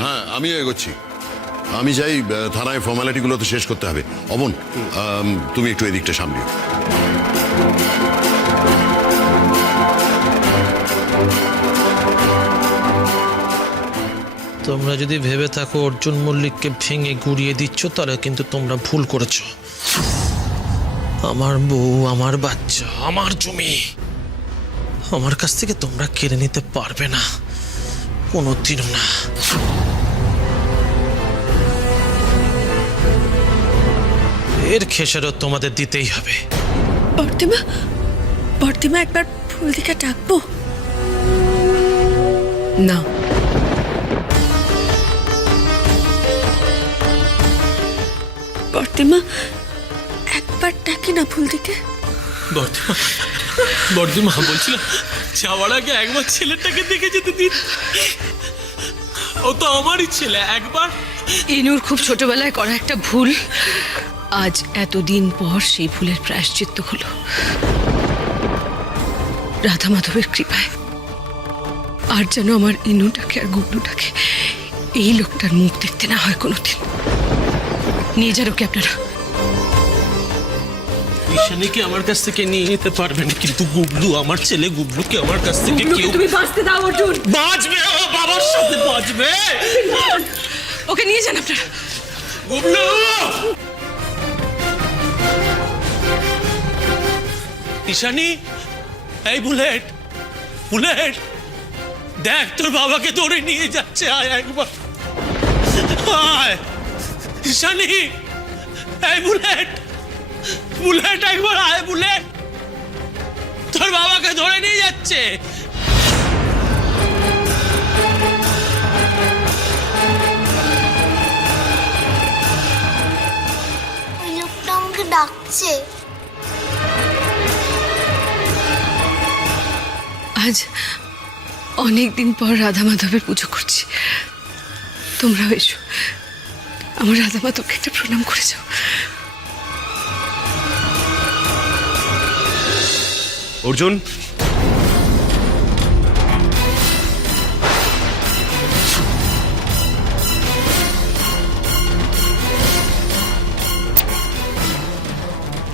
হ্যাঁ, আমিও এগোচ্ছি। আমি যাই, থানায় ফর্মালিটিগুলো তো শেষ করতে হবে। অমন, তুমি একটু এদিকটা সামলিও। তোমরা যদি ভেবে থাকো অর্জুন মল্লিককে ভেঙে গুড়িয়ে দিচ্ছ, তাহলে কিন্তু তোমরা ভুল করেছো। আমার বউ, আমার বাচ্চা, আমার জমি আমার কাছ থেকে তোমরা কেড়ে নিতে পারবে না, কোনোদিনও না। এর খেসারত তোমাদের দিতেই হবে। বর্দিমা একবার ফুলদিকে ডাকবো? না, বর্দিমা একবার ডাকি না ফুলদিকে? বর্দিমা বলছিলাম, যাওয়ার আগে একবার ছেলেটাকে দেখে যেতে দিন। ও তো আমারই ছেলে। একবার ইনুর খুব ছোটবেলায় করা একটা ভুল আজ এতদিন পর সেই ভুলের প্রায়শ্চিত্ত হলো রাধা মাধবের কৃপায়। আর যেন আমার ইনুটাকে আর গুবলুটাকে এই লোকটার মুখ দেখতে না হয় কোনোদিন। নিয়ে যান ওকে আপনারা। ঈশানীকে আমার কাছ থেকে নিয়ে নিতে পারবেন, কিন্তু গুবলু আমার ছেলে, গুবলুকে আমার কাছ থেকে কেউ তুমি বাঁচতে দাও অর্জুন। বাঁচবে, ও বাবার সাথে বাঁচবে। ওকে নিয়ে যান আপনারা। গুবলু! ঈশানী, এই বুলেট, বুলেট, দেখ তোর বাবাকে ধরে নিয়ে যাচ্ছে। আয় একবার, আয় ঈশানী। এই বুলেট, বুলেট, একবার আয় বুলেট, তোর বাবাকে ধরে নিয়ে যাচ্ছে। ওই লোকটা আমাকে ডাকছে। আজ অনেক দিন পর রাধা মাধবের পুজো করছি, তোমরাও এসো। আমার রাধা মাধবকে একটা প্রণাম করে যাও। অর্জুন,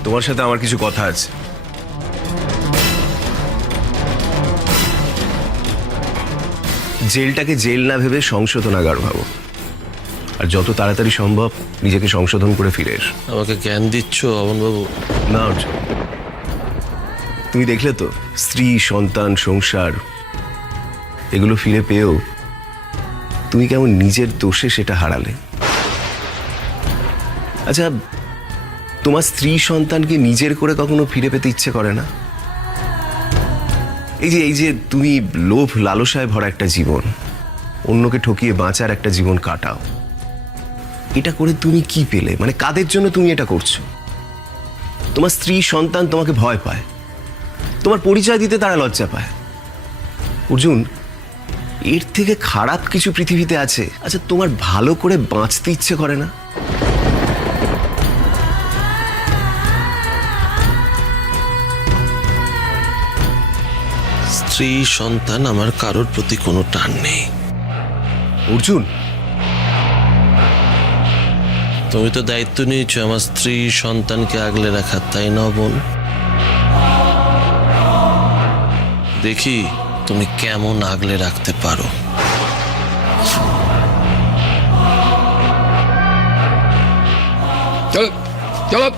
তোমার সাথে আমার কিছু কথা আছে। জেলটাকে জেল না ভেবে সংশোধনাগার ভাবো, আর যত তাড়াতাড়ি সম্ভব নিজেকে সংশোধন করে ফিরে এসো। আমাকে জ্ঞান দিচ্ছ অমনবাবু? না অর্জুন, তুমি দেখলে তো স্ত্রী, সন্তান, সংসার এগুলো ফিরে পেয়েও তুমি কেমন নিজের দোষে সেটা হারালে। আচ্ছা, তোমার স্ত্রী সন্তানকে নিজের করে কখনো ফিরে পেতে ইচ্ছে করে না? এই যে তুমি লোভ লালসায় ভরা একটা জীবন, অন্যকে ঠকিয়ে বাঁচার একটা জীবন কাটাও, এটা করে তুমি কি পেলে? মানে কাদের জন্য তুমি এটা করছো? তোমার স্ত্রী সন্তান তোমাকে ভয় পায়, তোমার পরিচয় দিতে তারা লজ্জা পায়। অর্জুন, এর থেকে খারাপ কিছু পৃথিবীতে আছে? আচ্ছা, তোমার ভালো করে বাঁচতে ইচ্ছে করে না? স্ত্রী সন্তান আমার কারোর প্রতি কোনো টান নেই। অর্জুন, তুমি তো দায়িত্ব নিয়েছো আমার স্ত্রী সন্তানকে আগলে রাখার, তাই না বোন? দেখি তুমি কেমন আগলে রাখতে পারো। চলো চলো।